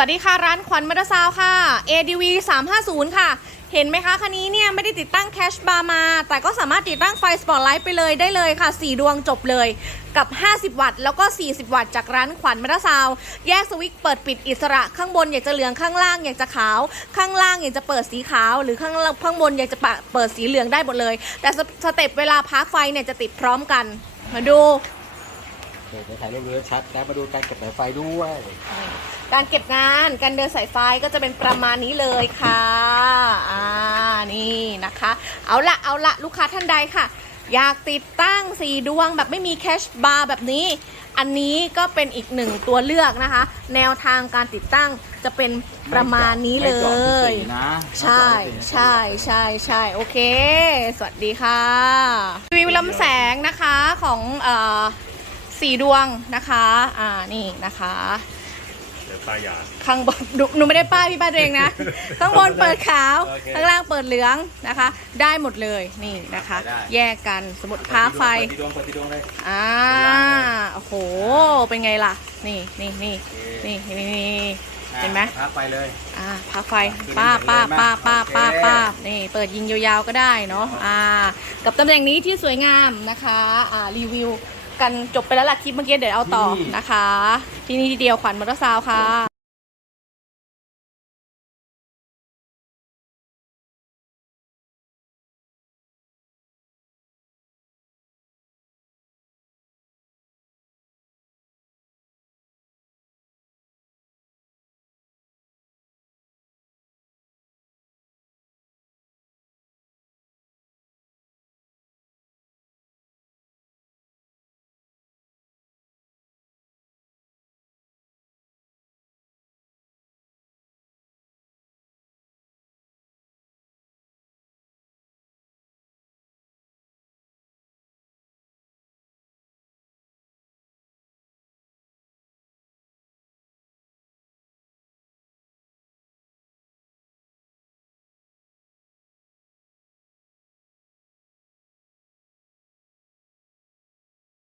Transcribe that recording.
วัสดีค่ะ ร้านขวัญมอเตอร์ซาวค่ะ ADV 350 ค่ะ เห็นไหมคะ คันนี้เนี่ยไม่ได้ติดตั้งแคชบาร์มา แต่ก็สามารถติดตั้งไฟสปอตไลท์ไปเลยได้เลยค่ะ 4 ดวงจบเลยกับ 50 วัตต์ แล้วก็ 40 วัตต์ จากร้านขวัญมอเตอร์ซาวแยกสวิตช์เปิดปิดอิสระ ข้างบนอยากจะเหลือง ข้างล่างอยากจะขาว ข้างล่างอยากจะเปิดสีขาว หรือข้างข้างบนอยากจะเปิดสีเหลืองได้หมดเลย แต่สเต็ปเวลาพาร์คไฟเนี่ยจะติดพร้อมกัน มาดู เดี๋ยวจะถ่ายรูปเรือชัดแล้วมาดูการเก็บสายไฟด้วย การเก็บงานการเดินสายไฟก็จะเป็นประมาณนี้เลยค่ะอ่านี่นะคะ เอาละเอาละลูกค้าท่านใดค่ะ อยากติดตั้งสีดวงแบบไม่มีแคชบาร์แบบนี้ อันนี้ก็เป็นอีกหนึ่งตัวเลือกนะคะ แนวทางการติดตั้งจะเป็นประมาณนี้เลไม่จอดที่ยสีนะใช่ใช่ใช่ใช่โอเค สวัสดีค่ะวิวลำแสงนะคะของเอ่อ สีดวงนะคะ อ่า นี่นะคะ เดี๋ยวป้ายยา ข้างบนหนูหนูไม่ได้ป้ายพี่ป้ายตัวเองนะ ข้างบนเปิดขาว โอเคข้างล่างเปิดเหลืองนะคะ ได้หมดเลย นี่นะคะ ได้ แยกกันสมมติพาไฟ เปิดที่ดวงเปิดที่ดวงเลย อ่า โอ้โห เป็นไงล่ะ นี่นี่นี่นี่นี่นี่ เห็นไหมพาไปเลย อ่าพาไฟคือป้าป้าเห็นเลยป้าไหมป้าโอเคป้าป้านี่เปิดยิงยาวๆก็ได้เนาะอ่า กับตำแหน่งนี้ที่สวยงามนะคะ อ่ารีวิว กันจบไปแล้วล่ะคลิปเมื่อกี้เดี๋ยวเอาต่อนะคะ ที่นี่ทีเดียวขวัญมอเตอร์ซาวน์ค่ะ